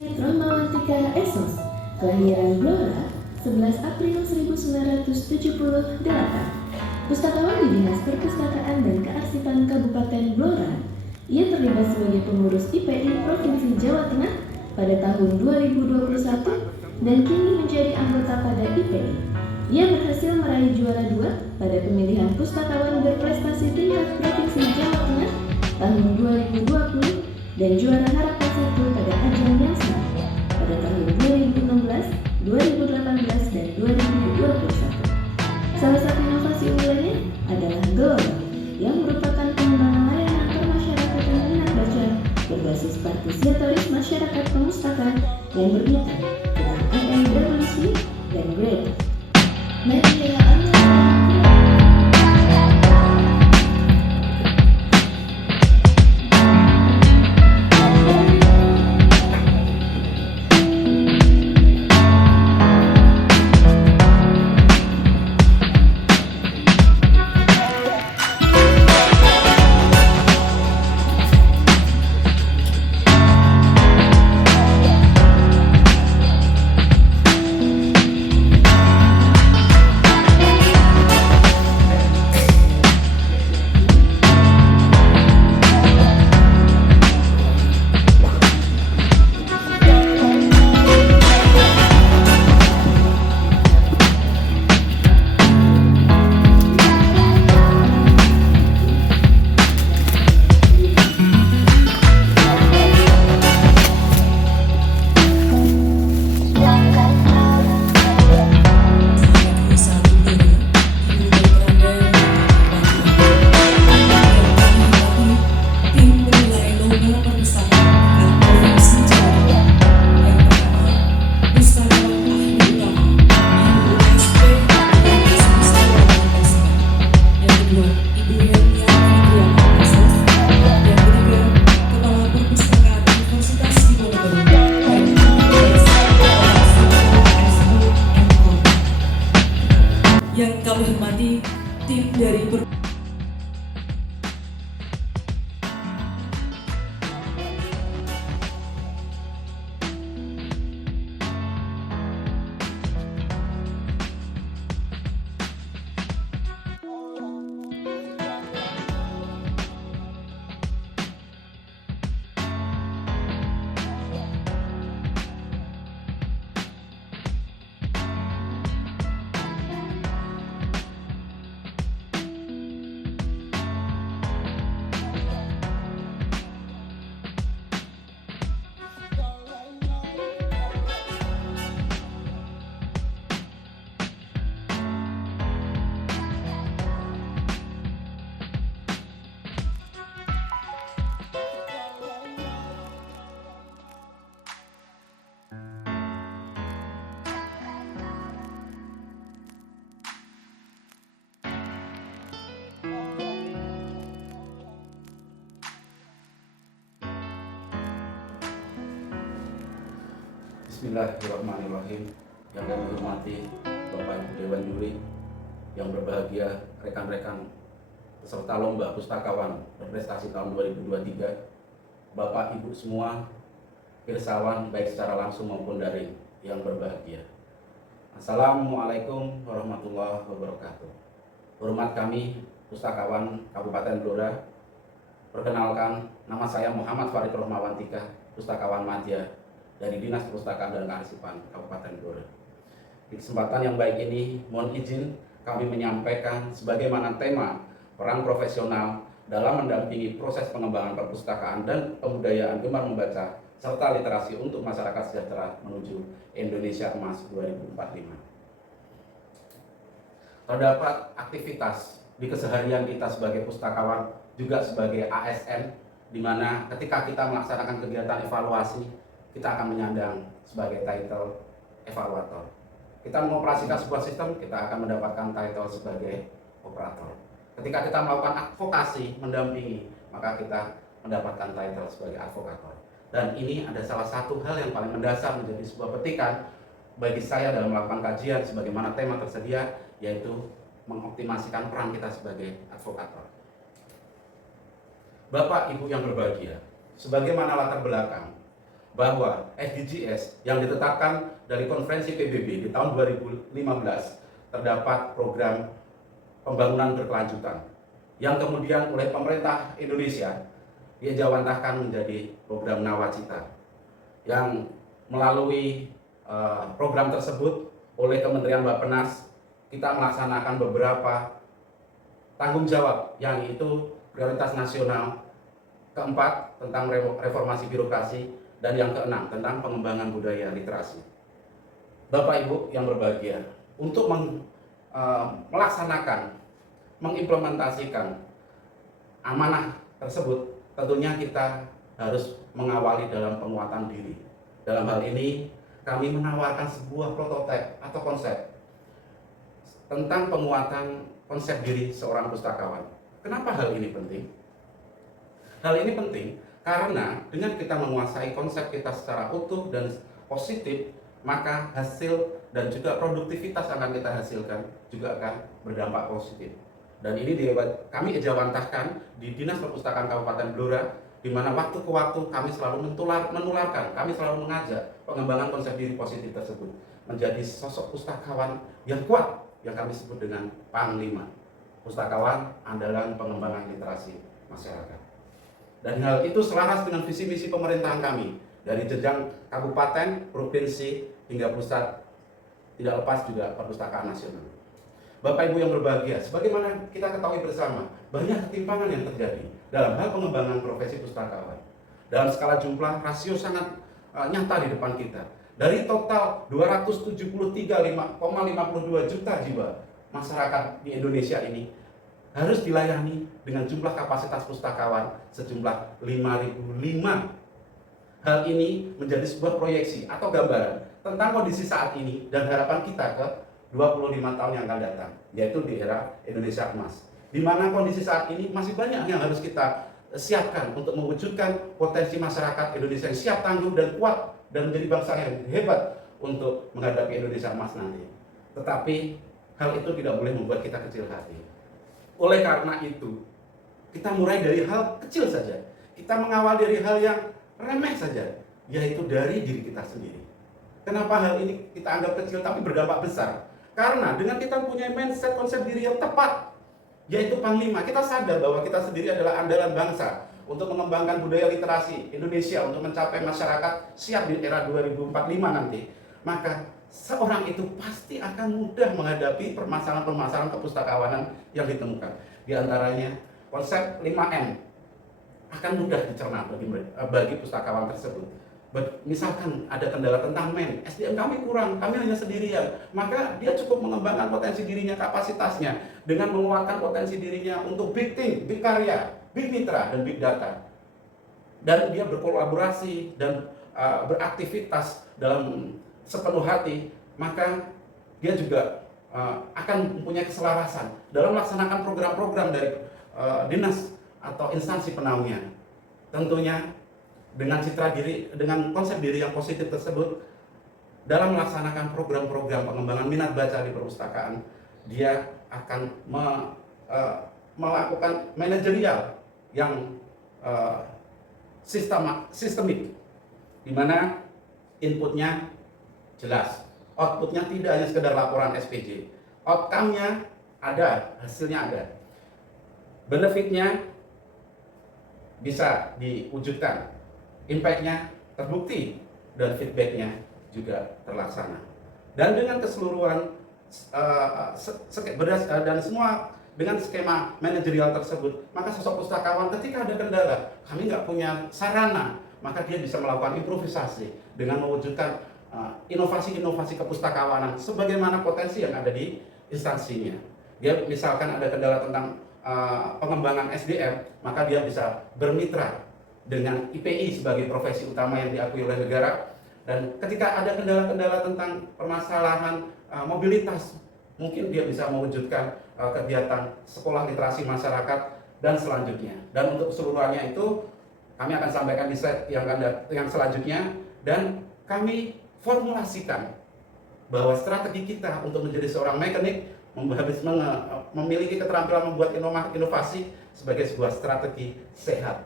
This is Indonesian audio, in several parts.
Rahmawantika Esos, kelahiran Blora 11 April 1978. Pustakawan di Dinas Perpustakaan dan Kearsipan Kabupaten Blora. Ia terlibat sebagai pengurus IPI Provinsi Jawa Tengah pada tahun 2021 dan kini menjadi anggota pada IPI. Ia berhasil meraih juara 2 pada pemilihan pustakawan berprestasi tingkat Provinsi Jawa Tengah tahun 2020 dan juara harapan 1 pada ajang yang sama pada tahun 2016, 2018, dan 2021. Salah satu inovasi unggulannya adalah Gelora, yang merupakan pengembangan layanan permasyarakatan minat baca berbasis partisipatoris masyarakat pemustaka yang bermitra dengan IMWC dan Grade. Media online. Yang kami hormati tim dari Bismillahirrahmanirrahim. Yang kami hormati Bapak Ibu Dewan Juri, yang berbahagia rekan-rekan peserta lomba pustakawan berprestasi tahun 2023, Bapak Ibu semua, pirsawan baik secara langsung maupun daring yang berbahagia. Assalamualaikum warahmatullahi wabarakatuh. Hormat kami pustakawan Kabupaten Blora. Perkenalkan, nama saya Muhammad Farid Rahmawantika, pustakawan madya dari Dinas Perpustakaan dan Kearsipan Kabupaten Blora. Di kesempatan yang baik ini, mohon izin kami menyampaikan sebagaimana tema peran profesional dalam mendampingi proses pengembangan perpustakaan dan pembudayaan gemar membaca serta literasi untuk masyarakat sejahtera menuju Indonesia Emas 2045. Terdapat aktivitas di keseharian kita sebagai pustakawan, juga sebagai ASN, di mana ketika kita melaksanakan kegiatan evaluasi, kita akan menyandang sebagai title evaluator. Kita mengoperasikan sebuah sistem, kita akan mendapatkan title sebagai operator. Ketika kita melakukan advokasi, mendampingi, maka kita mendapatkan title sebagai advokator. Dan ini ada salah satu hal yang paling mendasar menjadi sebuah petikan bagi saya dalam melakukan kajian sebagaimana tema tersedia, yaitu mengoptimasikan peran kita sebagai advokator. Bapak Ibu yang berbahagia, sebagaimana latar belakang bahwa SDGs yang ditetapkan dari konferensi PBB di tahun 2015 terdapat program pembangunan berkelanjutan yang kemudian oleh pemerintah Indonesia diejawantahkan menjadi program Nawacita, yang melalui program tersebut oleh Kementerian Bappenas kita melaksanakan beberapa tanggung jawab, yang itu prioritas nasional, keempat tentang reformasi birokrasi, dan yang keenam tentang pengembangan budaya literasi. Bapak Ibu yang berbahagia, untuk melaksanakan, mengimplementasikan amanah tersebut, tentunya kita harus mengawali dalam penguatan diri. Dalam hal ini, kami menawarkan sebuah prototipe atau konsep tentang penguatan konsep diri seorang pustakawan. Kenapa hal ini penting? Hal ini penting karena dengan kita menguasai konsep kita secara utuh dan positif, maka hasil dan juga produktivitas akan kita hasilkan juga akan berdampak positif. Dan ini kami ejawantahkan di Dinas Perpustakaan Kabupaten Blora, di mana waktu ke waktu kami selalu menularkan, kami selalu mengajak pengembangan konsep diri positif tersebut menjadi sosok pustakawan yang kuat, yang kami sebut dengan Panglima, pustakawan andalan pengembangan literasi masyarakat. Dan hal itu selaras dengan visi misi pemerintahan kami dari jenjang kabupaten, provinsi hingga pusat, tidak lepas juga perpustakaan nasional. Bapak Ibu yang berbahagia, sebagaimana kita ketahui bersama, banyak ketimpangan yang terjadi dalam hal pengembangan profesi pustakawan. Dalam skala jumlah, rasio sangat nyata di depan kita. Dari total 273,52 juta jiwa masyarakat di Indonesia ini harus dilayani dengan jumlah kapasitas pustakawan sejumlah 5.005. Hal ini menjadi sebuah proyeksi atau gambaran tentang kondisi saat ini dan harapan kita ke 25 tahun yang akan datang, yaitu di era Indonesia Emas, di mana kondisi saat ini masih banyak yang harus kita siapkan untuk mewujudkan potensi masyarakat Indonesia yang siap, tangguh, dan kuat, dan menjadi bangsa yang hebat untuk menghadapi Indonesia Emas nanti. Tetapi hal itu tidak boleh membuat kita kecil hati. Oleh karena itu, kita mulai dari hal kecil saja. Kita mengawal dari hal yang remeh saja, yaitu dari diri kita sendiri. Kenapa hal ini kita anggap kecil tapi berdampak besar? Karena dengan kita punya mindset konsep diri yang tepat, yaitu Panglima, kita sadar bahwa kita sendiri adalah andalan bangsa untuk mengembangkan budaya literasi Indonesia untuk mencapai masyarakat siap di era 2045 nanti. Maka seorang itu pasti akan mudah menghadapi permasalahan-permasalahan kepustakawanan yang ditemukan. Di antaranya konsep 5M akan mudah dicerna bagi pustakawan tersebut. Misalkan ada kendala tentang SDM kami kurang, kami hanya sendirian, maka dia cukup mengembangkan potensi dirinya, kapasitasnya dengan menguatkan potensi dirinya untuk big thing, big karya, big mitra, dan big data. Dan dia berkolaborasi dan beraktivitas dalam sepenuh hati, maka dia juga akan mempunyai keselarasan dalam melaksanakan program-program dari dinas atau instansi penaungnya. Tentunya dengan citra diri, dengan konsep diri yang positif tersebut, dalam melaksanakan program-program pengembangan minat baca di perpustakaan, dia akan melakukan manajerial yang sistemik, di mana inputnya jelas, outputnya tidak hanya sekedar laporan SPJ, outcome-nya ada, hasilnya ada, benefitnya bisa diwujudkan, impact-nya terbukti, dan feedback-nya juga terlaksana. Dan dengan keseluruhan dan semua dengan skema manajerial tersebut, maka sosok pustakawan ketika ada kendala, kami nggak punya sarana, maka dia bisa melakukan improvisasi dengan mewujudkan inovasi-inovasi kepustakawanan sebagaimana potensi yang ada di instansinya. Dia misalkan ada kendala tentang pengembangan SDM, maka dia bisa bermitra dengan IPI sebagai profesi utama yang diakui oleh negara. Dan ketika ada kendala-kendala tentang permasalahan mobilitas, mungkin dia bisa mewujudkan kegiatan sekolah literasi masyarakat dan selanjutnya. Dan untuk keseluruhannya itu kami akan sampaikan di slide yang selanjutnya, dan kami formulasikan bahwa strategi kita untuk menjadi seorang mekanik memiliki keterampilan membuat inovasi sebagai sebuah strategi sehat.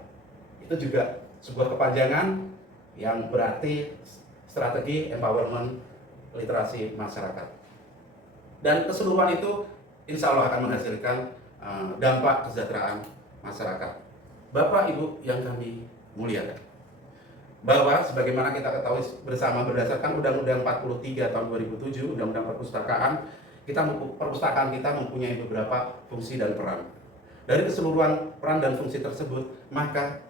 Itu juga sebuah kepanjangan yang berarti strategi empowerment literasi masyarakat. Dan keseluruhan itu insya Allah akan menghasilkan dampak kesejahteraan masyarakat. Bapak Ibu yang kami muliakan, bahwa sebagaimana kita ketahui bersama berdasarkan Undang-Undang 43 tahun 2007, Undang-Undang Perpustakaan kita mempunyai beberapa fungsi dan peran. Dari keseluruhan peran dan fungsi tersebut, maka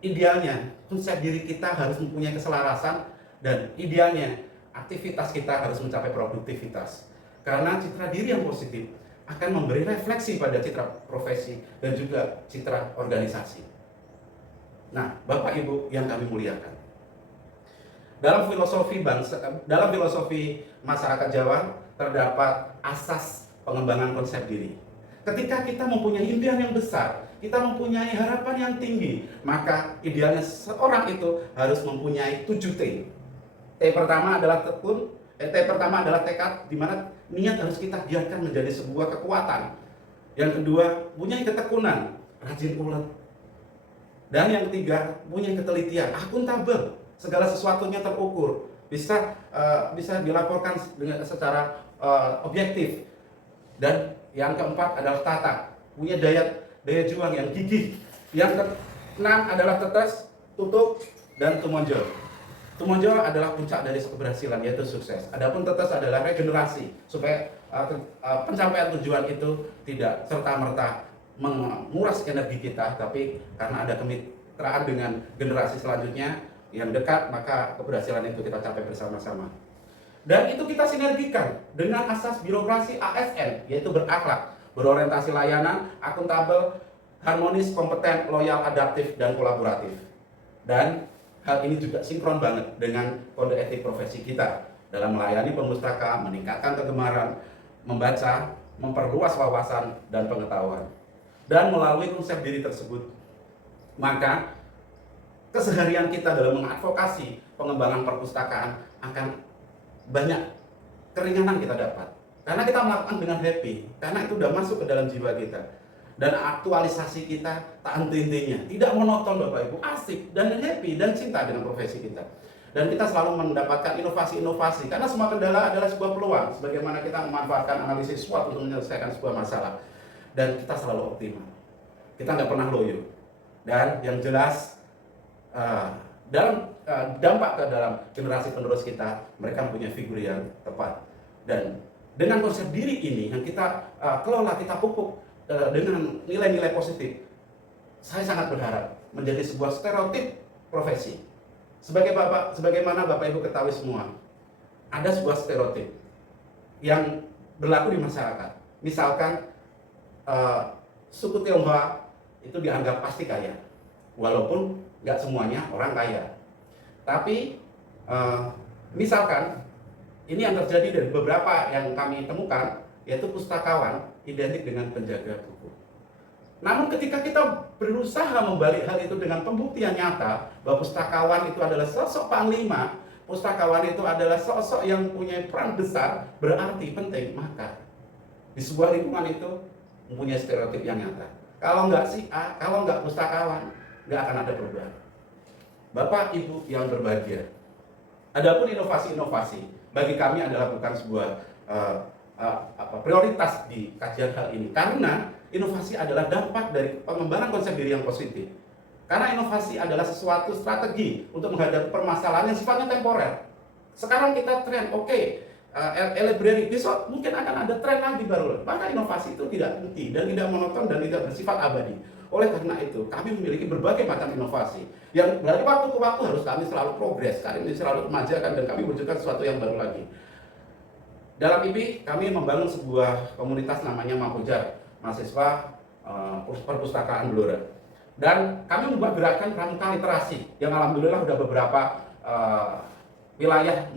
idealnya konsep diri kita harus mempunyai keselarasan, dan idealnya aktivitas kita harus mencapai produktivitas. Karena citra diri yang positif akan memberi refleksi pada citra profesi dan juga citra organisasi. Nah, Bapak Ibu yang kami muliakan, dalam filosofi masyarakat Jawa terdapat asas pengembangan konsep diri. Ketika kita mempunyai impian yang besar, kita mempunyai harapan yang tinggi, maka idealnya seorang itu harus mempunyai 7 T. T pertama adalah tekad, di mana niat harus kita giatkan menjadi sebuah kekuatan. Yang kedua, punya ketekunan, rajin ulet. Dan yang ketiga, punya ketelitian, akuntabel, segala sesuatunya terukur, bisa dilaporkan dengan secara objektif. Dan yang keempat adalah tata, punya daya juang yang gigih. Yang keenam adalah tetes, tutup, dan tumonjol. Tumonjol adalah puncak dari keberhasilan, yaitu sukses. Adapun tetes adalah regenerasi, supaya pencapaian tujuan itu tidak serta-merta menguras energi kita, tapi karena ada kemitraan dengan generasi selanjutnya yang dekat, maka keberhasilan itu kita capai bersama-sama. Dan itu kita sinergikan dengan asas birokrasi ASN, yaitu berakhlak, berorientasi layanan, akuntabel, harmonis, kompeten, loyal, adaptif, dan kolaboratif. Dan hal ini juga sinkron banget dengan kode etik profesi kita dalam melayani pemustaka, meningkatkan kegemaran membaca, memperluas wawasan dan pengetahuan. Dan melalui konsep diri tersebut, maka keseharian kita dalam mengadvokasi pengembangan perpustakaan akan banyak keringanan kita dapat. Karena kita melakukan dengan happy, karena itu sudah masuk ke dalam jiwa kita. Dan aktualisasi kita tak henti-hentinya, tidak monoton Bapak Ibu, asik dan happy dan cinta dengan profesi kita. Dan kita selalu mendapatkan inovasi-inovasi, karena semua kendala adalah sebuah peluang, sebagaimana kita memanfaatkan analisis SWOT untuk menyelesaikan sebuah masalah. Dan kita selalu optimal, kita nggak pernah loyo. Dan yang jelas dalam dampak ke dalam generasi penerus kita, mereka punya figur yang tepat. Dan dengan konsep diri ini yang kita kelola, kita pupuk dengan nilai-nilai positif, saya sangat berharap menjadi sebuah stereotip profesi. Sebagaimana Bapak Ibu ketahui semua, ada sebuah stereotip yang berlaku di masyarakat. Misalkan suku Tionghoa itu dianggap pasti kaya, walaupun nggak semuanya orang kaya. Tapi misalkan ini yang terjadi dari beberapa yang kami temukan, yaitu pustakawan identik dengan penjaga buku. Namun ketika kita berusaha membalik hal itu dengan pembuktian nyata bahwa pustakawan itu adalah sosok panglima, pustakawan itu adalah sosok yang punya peran besar, berarti penting, maka di sebuah lingkungan itu mempunyai stereotip yang nyata. Kalau nggak si A, kalau nggak pustakawan, nggak akan ada perubahan. Bapak Ibu yang berbahagia, adapun inovasi-inovasi bagi kami adalah bukan sebuah prioritas di kajian hal ini, karena inovasi adalah dampak dari pengembangan konsep diri yang positif. Karena inovasi adalah sesuatu strategi untuk menghadapi permasalahan yang sifatnya temporer. Sekarang kita tren, library, besok mungkin akan ada tren lagi baru. Maka inovasi itu tidak henti dan tidak monoton dan tidak bersifat abadi. Oleh karena itu, kami memiliki berbagai macam inovasi yang dari waktu ke waktu harus kami selalu progres, kami selalu kemajukan, dan kami wujudkan sesuatu yang baru lagi. Dalam IPI, kami membangun sebuah komunitas namanya Mapujar, mahasiswa perpustakaan Blora. Dan kami membuat gerakan pramuka literasi yang alhamdulillah sudah beberapa wilayah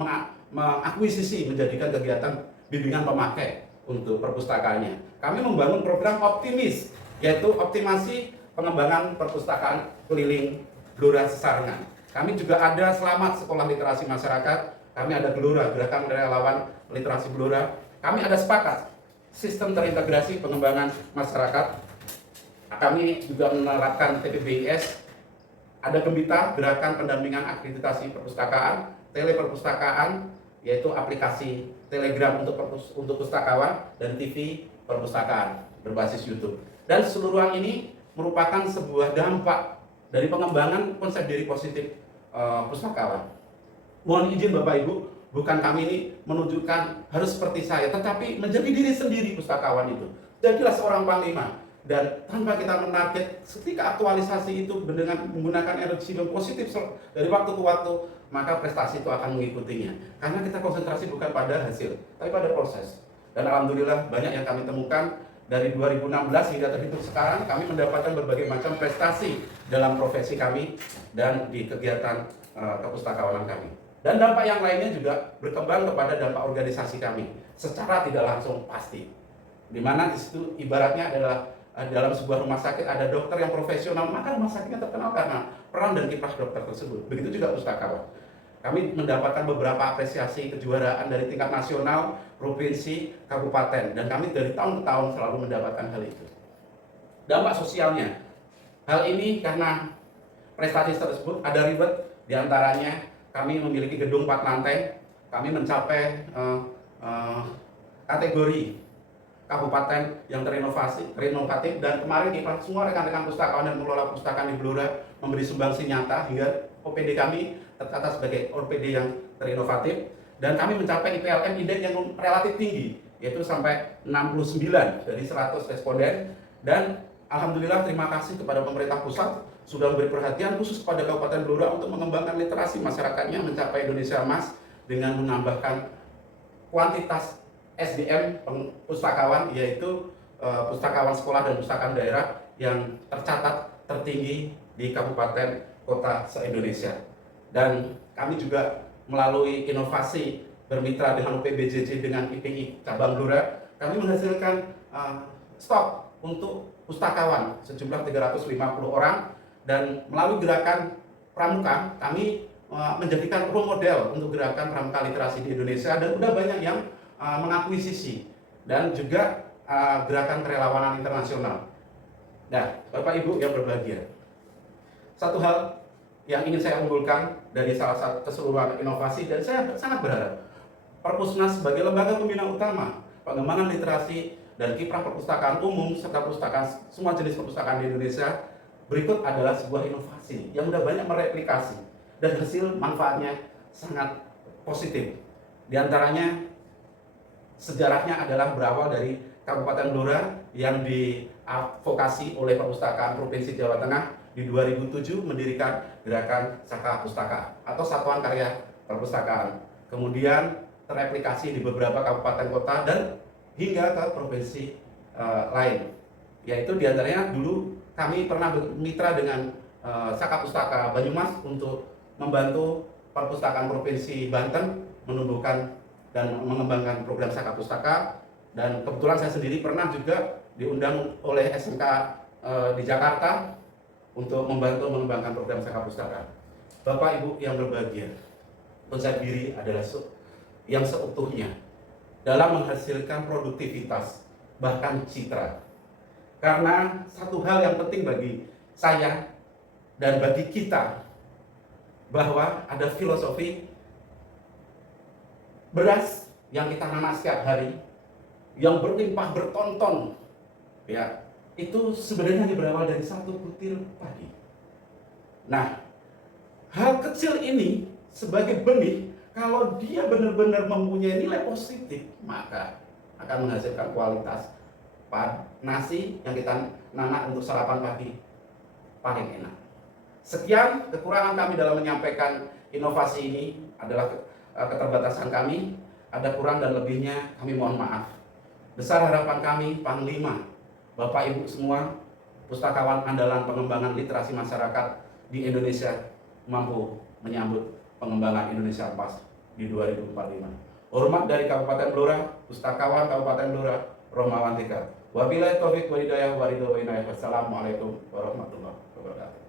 mengakuisisi menjadikan kegiatan bimbingan pemakai untuk perpustakaannya. Kami membangun program optimis, yaitu optimasi pengembangan perpustakaan keliling Blora Sesarengan. Kami juga ada Selamat Sekolah Literasi Masyarakat, kami ada Gelora, Gerakan Relawan Literasi Blora, kami ada Sepakat, Sistem Terintegrasi Pengembangan Masyarakat, kami juga menerapkan TPBIS, Ada Gembita, Gerakan Pendampingan Akreditasi Perpustakaan, Teleperpustakaan, yaitu aplikasi Telegram untuk pustakawan, dan TV Perpustakaan berbasis YouTube. Dan keseluruhan ini merupakan sebuah dampak dari pengembangan konsep diri positif pustakawan. Mohon izin Bapak Ibu, bukan kami ini menunjukkan harus seperti saya, tetapi menjadi diri sendiri pustakawan itu. Jadilah seorang panglima, dan tanpa kita menarget, ketika aktualisasi itu dengan menggunakan energi yang positif dari waktu ke waktu, maka prestasi itu akan mengikutinya. Karena kita konsentrasi bukan pada hasil, tapi pada proses. Dan alhamdulillah banyak yang kami temukan dari 2016 hingga terhitung sekarang, kami mendapatkan berbagai macam prestasi dalam profesi kami dan di kegiatan kepustakawanan kami. Dan dampak yang lainnya juga berkembang kepada dampak organisasi kami secara tidak langsung pasti. Di mana di situ ibaratnya adalah dalam sebuah rumah sakit ada dokter yang profesional, maka rumah sakitnya terkenal karena peran dan kiprah dokter tersebut. Begitu juga pustakawan. Kami mendapatkan beberapa apresiasi kejuaraan dari tingkat nasional, provinsi, kabupaten, dan kami dari tahun ke tahun selalu mendapatkan hal itu. Dampak sosialnya, hal ini karena prestasi tersebut ada ribet, diantaranya kami memiliki gedung 4 lantai, kami mencapai kategori kabupaten yang renovatif, dan kemarin kita semua rekan-rekan pustakawan dan pengelola pustakaan di Blora memberi sumbangsi nyata hingga OPD kami tercatat sebagai OPD yang terinovatif, dan kami mencapai IPLM indeks yang relatif tinggi, yaitu sampai 69 dari 100 responden. Dan alhamdulillah terima kasih kepada pemerintah pusat sudah memberi perhatian khusus kepada Kabupaten Blora untuk mengembangkan literasi masyarakatnya mencapai Indonesia Emas dengan menambahkan kuantitas SDM pustakawan, yaitu pustakawan sekolah dan pustakawan daerah yang tercatat tertinggi di kabupaten kota se-Indonesia. Dan kami juga melalui inovasi bermitra dengan UPBJJ dengan IPI cabang Blora, kami menghasilkan stok untuk pustakawan sejumlah 350 orang, dan melalui gerakan Pramuka kami menjadikan role model untuk gerakan Pramuka literasi di Indonesia, dan sudah banyak yang mengakuisisi, dan juga gerakan kerelawanan internasional. Nah, Bapak Ibu yang berbahagia, satu hal yang ingin saya unggulkan dari salah satu keseluruhan inovasi, dan saya sangat berharap Perpusnas sebagai lembaga pembina utama pengembangan literasi dan kiprah perpustakaan umum serta perpustakaan semua jenis perpustakaan di Indonesia, berikut adalah sebuah inovasi yang sudah banyak mereplikasi dan hasil manfaatnya sangat positif. Di antaranya sejarahnya adalah berawal dari Kabupaten Blora yang diadvokasi oleh Perpustakaan Provinsi Jawa Tengah di 2007 mendirikan gerakan Saka Pustaka atau Satuan Karya Perpustakaan. Kemudian tereplikasi di beberapa kabupaten kota dan hingga ke provinsi lain. Yaitu diantaranya dulu kami pernah bermitra dengan Saka Pustaka Banyumas untuk membantu Perpustakaan Provinsi Banten menumbuhkan dan mengembangkan program Saka Pustaka, dan kebetulan saya sendiri pernah juga diundang oleh SMK di Jakarta untuk membantu mengembangkan program Saka Pustaka. Bapak Ibu yang berbahagia, konsep diri adalah yang seutuhnya dalam menghasilkan produktivitas bahkan citra. Karena satu hal yang penting bagi saya dan bagi kita, bahwa ada filosofi beras yang kita nanam setiap hari yang berlimpah bertonton, ya, itu sebenarnya berawal dari satu butir padi. Nah, hal kecil ini sebagai benih, kalau dia benar-benar mempunyai nilai positif, maka akan menghasilkan kualitas nasi yang kita nanak untuk sarapan pagi paling enak. Sekian kekurangan kami dalam menyampaikan inovasi ini adalah keterbatasan kami, ada kurang dan lebihnya kami mohon maaf. Besar harapan kami, Panglima, Bapak Ibu semua, pustakawan andalan pengembangan literasi masyarakat di Indonesia mampu menyambut pengembangan Indonesia Emas di 2045. Hormat dari Kabupaten Blora, pustakawan Kabupaten Blora, Romawan Tika. Wabillahi taufiq wa hidayah wa ridho wa inayah. Wassalamualaikum warahmatullahi wabarakatuh.